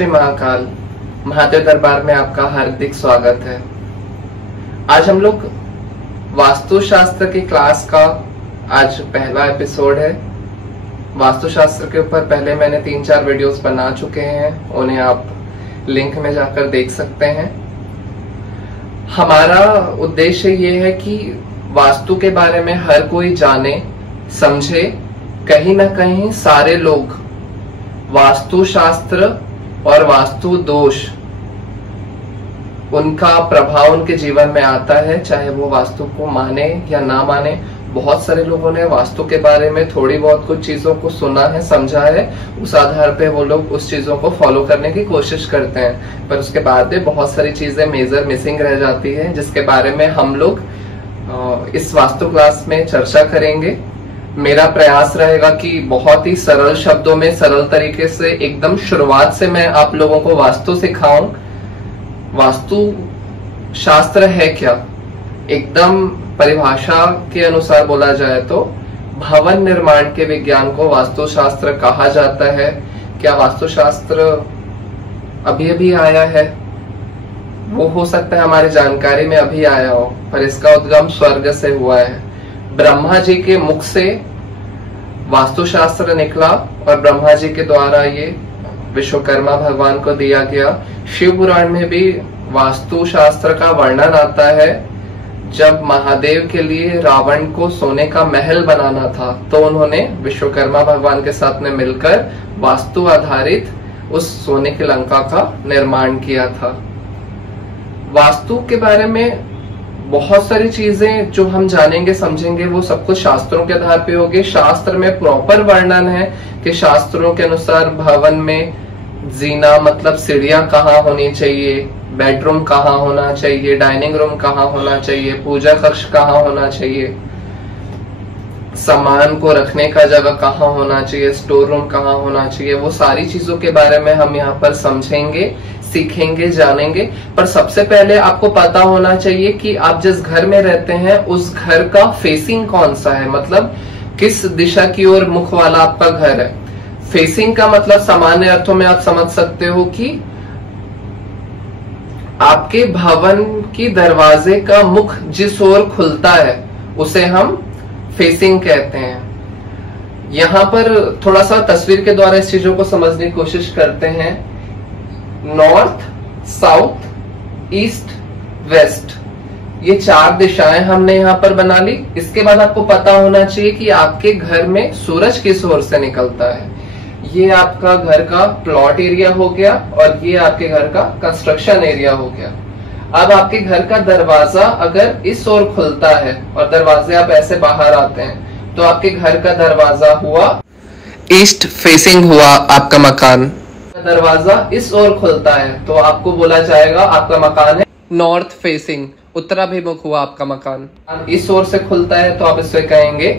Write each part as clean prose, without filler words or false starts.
श्री महाकाल। महादेव दरबार में आपका हार्दिक स्वागत है। आज हम लोग वास्तुशास्त्र की क्लास का आज पहला एपिसोड है। वास्तुशास्त्र के ऊपर पहले मैंने 3-4 वीडियोस बना चुके हैं, उन्हें आप लिंक में जाकर देख सकते हैं। हमारा उद्देश्य ये है कि वास्तु के बारे में हर कोई जाने समझे। कहीं ना कहीं सारे लोग वास्तुशास्त्र और वास्तु दोष उनका प्रभाव उनके जीवन में आता है, चाहे वो वास्तु को माने या ना माने। बहुत सारे लोगों ने वास्तु के बारे में थोड़ी बहुत कुछ चीजों को सुना है, समझा है, उस आधार पे वो लोग उस चीजों को फॉलो करने की कोशिश करते हैं, पर उसके बाद में बहुत सारी चीजें मेजर मिसिंग रह जाती है, जिसके बारे में हम लोग इस वास्तु क्लास में चर्चा करेंगे। मेरा प्रयास रहेगा कि बहुत ही सरल शब्दों में, सरल तरीके से, एकदम शुरुआत से मैं आप लोगों को वास्तु सिखाऊं। वास्तु शास्त्र है क्या? एकदम परिभाषा के अनुसार बोला जाए तो भवन निर्माण के विज्ञान को वास्तुशास्त्र कहा जाता है। क्या वास्तुशास्त्र अभी अभी आया है? वो हो सकता है हमारी जानकारी में अभी आया हो, पर इसका उद्गम स्वर्ग से हुआ है। ब्रह्मा जी के मुख से वास्तुशास्त्र निकला और ब्रह्मा जी के द्वारा ये विश्वकर्मा भगवान को दिया गया। शिव पुराण में भी वास्तुशास्त्र का वर्णन आता है। जब महादेव के लिए रावण को सोने का महल बनाना था, तो उन्होंने विश्वकर्मा भगवान के साथ में मिलकर वास्तु आधारित उस सोने की लंका का निर्माण किया था। वास्तु के बारे में बहुत सारी चीजें जो हम जानेंगे समझेंगे, वो सब कुछ शास्त्रों के आधार पे होगी। शास्त्र में प्रॉपर वर्णन है कि शास्त्रों के अनुसार भवन में जीना मतलब सीढ़ियां कहाँ होनी चाहिए, बेडरूम कहाँ होना चाहिए, डाइनिंग रूम कहाँ होना चाहिए, पूजा कक्ष कहाँ होना चाहिए, सामान को रखने का जगह कहाँ होना चाहिए, स्टोर रूम कहाँ होना चाहिए। वो सारी चीजों के बारे में हम यहाँ पर समझेंगे, सीखेंगे, जानेंगे। पर सबसे पहले आपको पता होना चाहिए कि आप जिस घर में रहते हैं उस घर का फेसिंग कौन सा है, मतलब किस दिशा की ओर मुख वाला आपका घर है। फेसिंग का मतलब सामान्य अर्थों में आप समझ सकते हो कि आपके भवन की दरवाजे का मुख जिस ओर खुलता है उसे हम फेसिंग कहते हैं। यहां पर थोड़ा सा तस्वीर के द्वारा इस चीजों को समझने की कोशिश करते हैं। नॉर्थ, साउथ, ईस्ट, वेस्ट, ये 4 दिशाएं हमने यहां पर बना ली। इसके बाद आपको पता होना चाहिए कि आपके घर में सूरज किस ओर से निकलता है। ये आपका घर का प्लॉट एरिया हो गया और ये आपके घर का कंस्ट्रक्शन एरिया हो गया। अब आपके घर का दरवाजा अगर इस ओर खुलता है और दरवाजे आप ऐसे बाहर आते हैं, तो आपके घर का दरवाजा हुआ ईस्ट फेसिंग, हुआ आपका मकान। दरवाजा इस ओर खुलता है तो आपको बोला जाएगा आपका मकान है नॉर्थ फेसिंग, उत्तराभिमुख हुआ आपका मकान। इस ओर से खुलता है तो आप इससे कहेंगे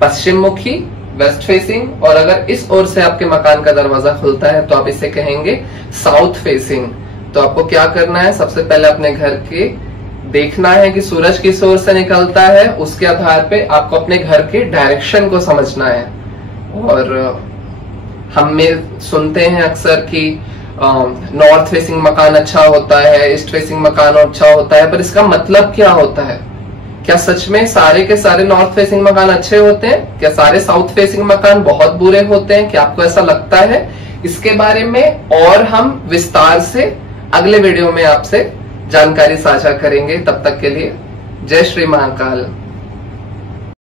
पश्चिम मुखी, वेस्ट फेसिंग। और अगर इस ओर से आपके मकान का दरवाजा खुलता है तो आप इसे कहेंगे साउथ फेसिंग। तो आपको क्या करना है, सबसे पहले अपने घर के देखना है कि सूरज किस ओर से निकलता है। उसके आधार पे आपको अपने घर के डायरेक्शन को समझना है। और हम में सुनते हैं अक्सर कि नॉर्थ फेसिंग मकान अच्छा होता है, ईस्ट फेसिंग मकान अच्छा होता है, पर इसका मतलब क्या होता है? क्या सच में सारे के सारे नॉर्थ फेसिंग मकान अच्छे होते हैं? क्या सारे साउथ फेसिंग मकान बहुत बुरे होते हैं? क्या आपको ऐसा लगता है? इसके बारे में और हम विस्तार से अगले वीडियो में आपसे जानकारी साझा करेंगे। तब तक के लिए जय श्री महाकाल।